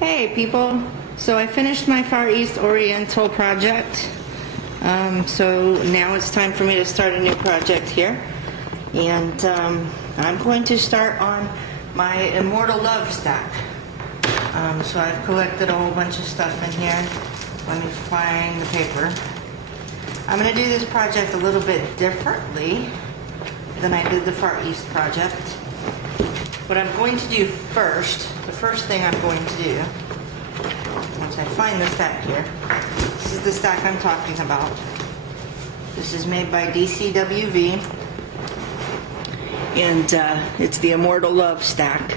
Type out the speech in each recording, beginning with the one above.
Hey people, so I finished my Far East Oriental project. So now it's time for me to start a new project here. And I'm going to start on my Immortal Love stack. So I've collected a whole bunch of stuff in here. Let me find the paper. I'm going to do this project a little bit differently than I did the Far East project. What I'm going to do first, the first thing I'm going to do, once I find the stack here, this is the stack I'm talking about. This is made by DCWV, and it's the Immortal Love stack.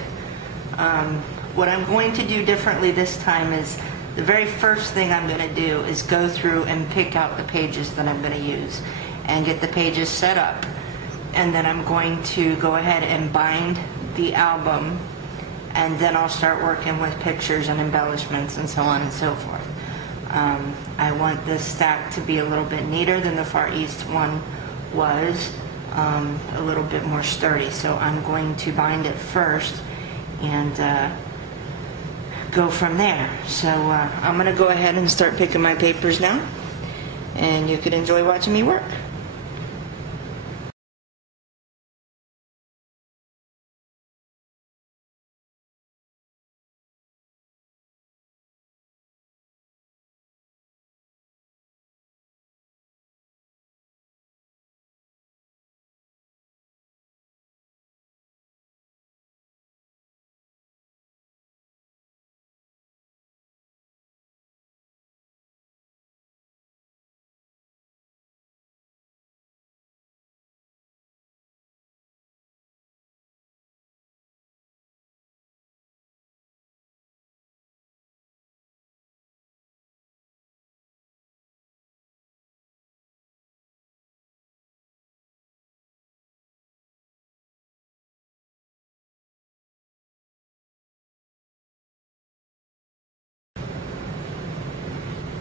What I'm going to do differently this time is, the very first thing I'm going to do is go through and pick out the pages that I'm going to use and get the pages set up. And then I'm going to go ahead and bind the album, and then I'll start working with pictures and embellishments and so on and so forth. I want this stack to be a little bit neater than the Far East one was, a little bit more sturdy. So I'm going to bind it first and go from there. So I'm going to go ahead and start picking my papers now, and you can enjoy watching me work.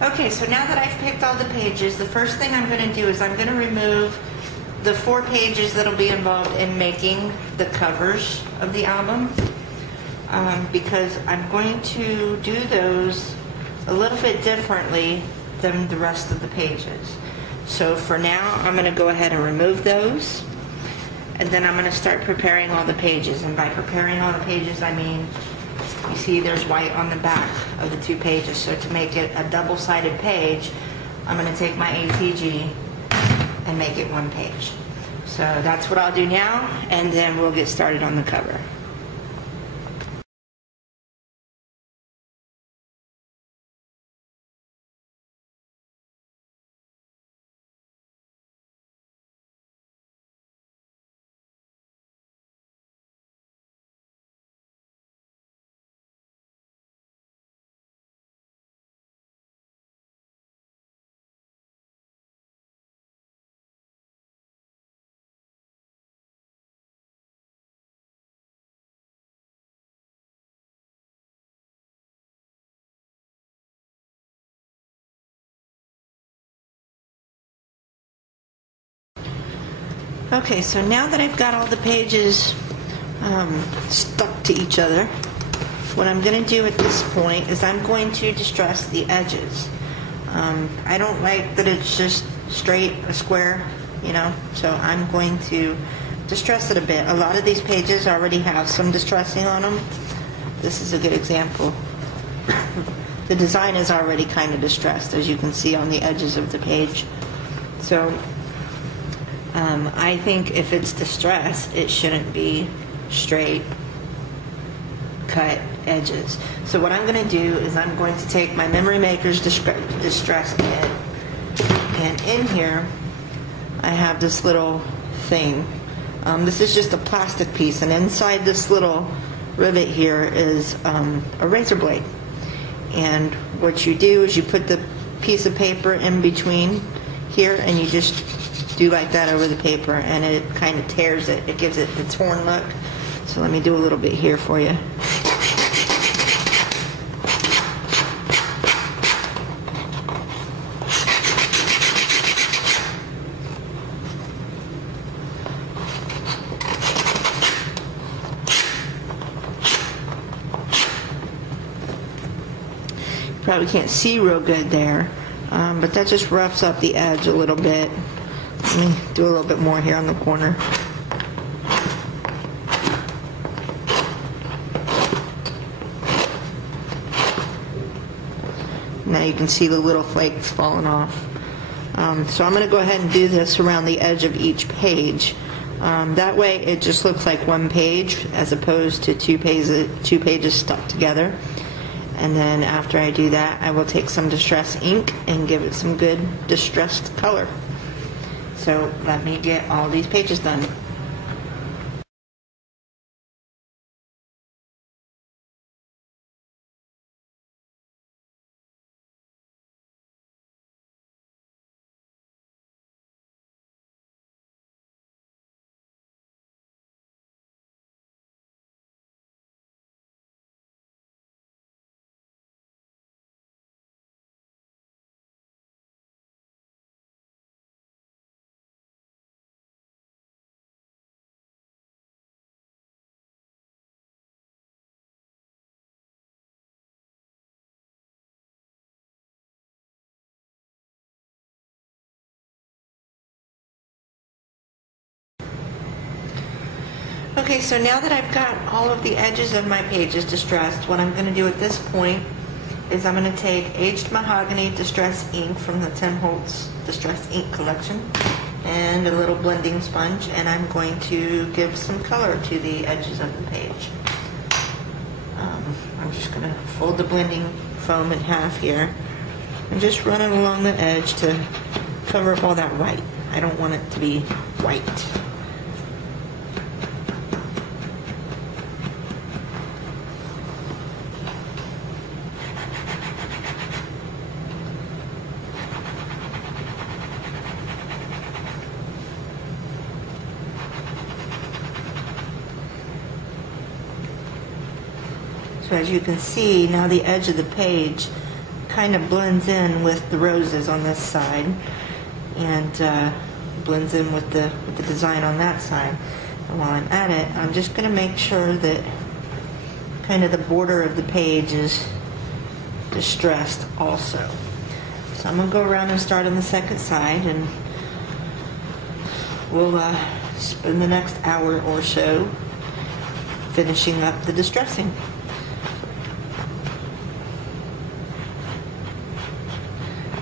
Okay, so now that I've picked all the pages, the first thing I'm going to do is I'm going to remove the 4 pages that will be involved in making the covers of the album, because I'm going to do those a little bit differently than the rest of the pages. So for now, I'm going to go ahead and remove those, and then I'm going to start preparing all the pages. And by preparing all the pages, I mean, you see there's white on the back of the 2 pages, so to make it a double-sided page, I'm going to take my ATG and make it 1 page. So that's what I'll do now, and then we'll get started on the cover. Okay, so now that I've got all the pages stuck to each other, what I'm going to do at this point is I'm going to distress the edges. I don't like that it's just straight, a square, you know, so I'm going to distress it a bit. A lot of these pages already have some distressing on them. This is a good example. The design is already kind of distressed, as you can see on the edges of the page. So I think if it's distressed, it shouldn't be straight cut edges. So what I'm going to do is I'm going to take my Memory Maker's distress kit, and in here I have this little thing. This is just a plastic piece, and inside this little rivet here is a razor blade. And what you do is you put the piece of paper in between here, and you just do like that over the paper, and it kind of tears it. It gives it the torn look. So let me do a little bit here for you. probably can't see real good there, but that just roughs up the edge a little bit. Let me do a little bit more here on the corner. Now you can see the little flakes falling off. So I'm going to go ahead and do this around the edge of each page. That way it just looks like one page as opposed to two pages stuck together. And then after I do that, I will take some distress ink and give it some good distressed color. So let me get all these pages done. Okay, so now that I've got all of the edges of my pages distressed, what I'm going to do at this point is I'm going to take aged mahogany distress ink from the Tim Holtz distress ink collection and a little blending sponge, and I'm going to give some color to the edges of the page. I'm just going to fold the blending foam in half here and just run it along the edge to cover up all that white. I don't want it to be white. So as you can see, now the edge of the page kind of blends in with the roses on this side and blends in with the design on that side. And while I'm at it, I'm just going to make sure that kind of the border of the page is distressed also. So I'm going to go around and start on the second side, and we'll spend the next hour or so finishing up the distressing.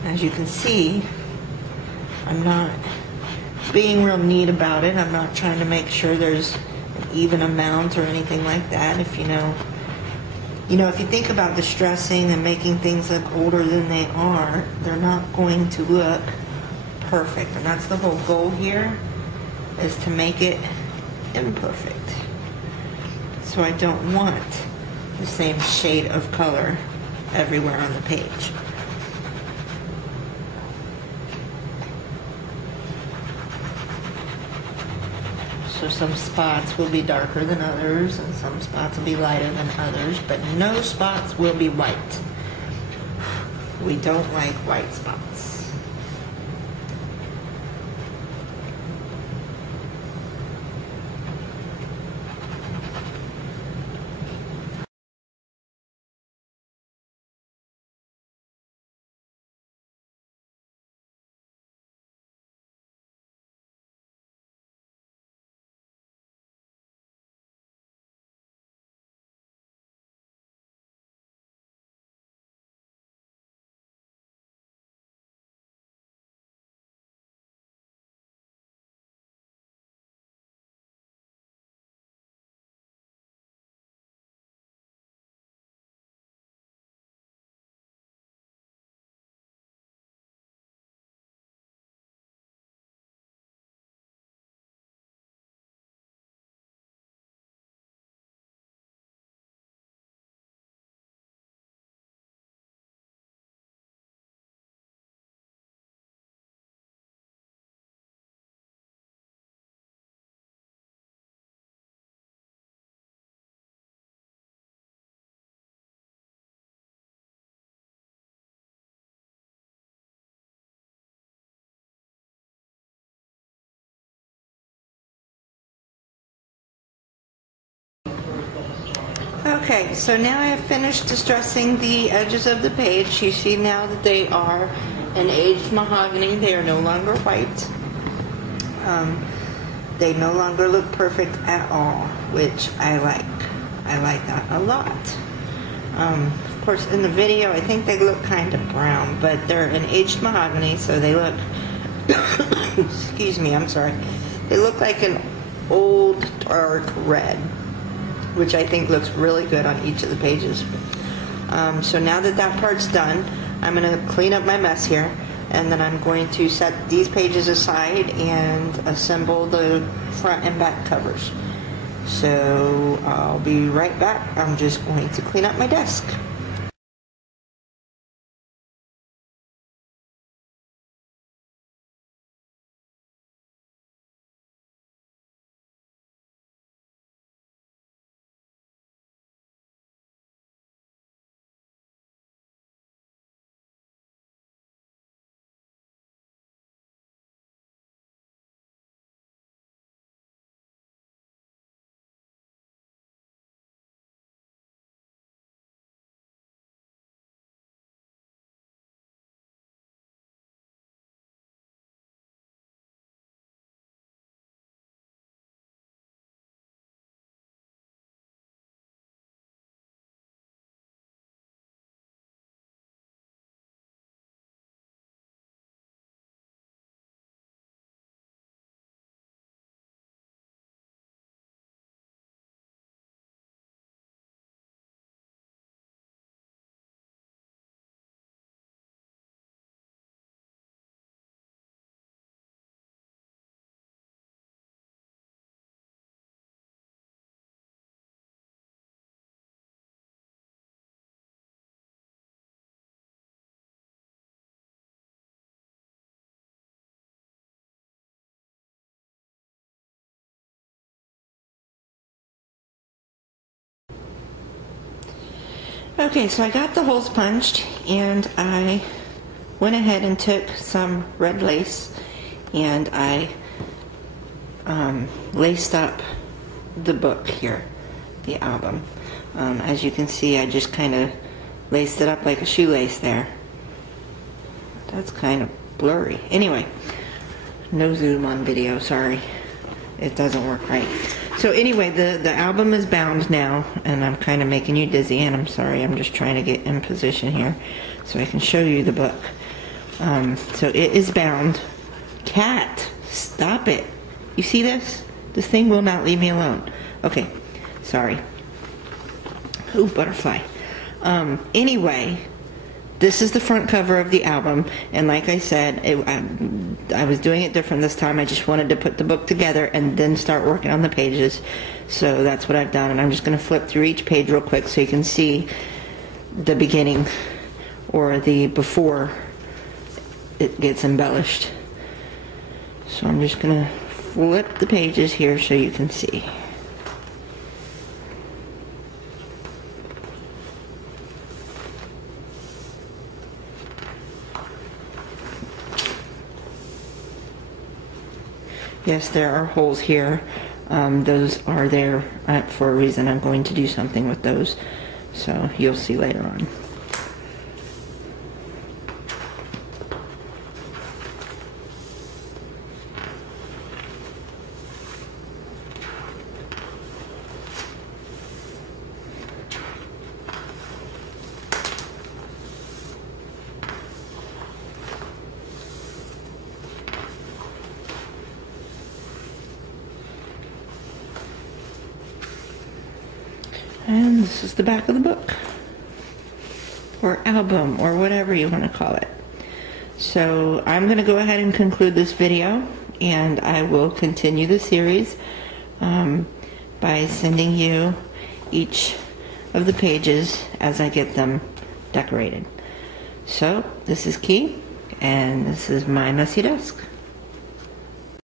As you can see, I'm not being real neat about it. I'm not trying to make sure there's an even amount or anything like that. If you know, if you think about distressing and making things look older than they are, they're not going to look perfect. And that's the whole goal here, is to make it imperfect. So I don't want the same shade of color everywhere on the page. So some spots will be darker than others, and some spots will be lighter than others, but no spots will be white. We don't like white spots. Okay, so now I have finished distressing the edges of the page. You see now that they are an aged mahogany. They are no longer white. They no longer look perfect at all, which I like. I like that a lot. Of course, in the video, I think they look kind of brown, but they're an aged mahogany, so they look, excuse me, I'm sorry. They look like an old dark red, which I think looks really good on each of the pages. So now that that part's done, I'm going to clean up my mess here, and then I'm going to set these pages aside and assemble the front and back covers. So I'll be right back. I'm just going to clean up my desk. Okay, so I got the holes punched, and I went ahead and took some red lace, and I laced up the book here, the album. As you can see, I just kind of laced it up like a shoelace there. That's kind of blurry. Anyway, no zoom on video, sorry. It doesn't work right. So anyway, the album is bound now, and I'm kind of making you dizzy, and I'm sorry, I'm just trying to get in position here so I can show you the book. So it is bound. Cat, stop it. You see this? This thing will not leave me alone. Okay, sorry. Ooh, butterfly. Anyway, this is the front cover of the album, and like I said, I was doing it different this time. I just wanted to put the book together and then start working on the pages. So that's what I've done, and I'm just going to flip through each page real quick so you can see the beginning or the before it gets embellished. So I'm just going to flip the pages here so you can see. Yes, there are holes here. Those are there for a reason. I'm going to do something with those, so you'll see later on. And this is the back of the book, or album, or whatever you want to call it. So I'm going to go ahead and conclude this video, and I will continue the series by sending you each of the pages as I get them decorated. So this is Key, and this is my messy desk.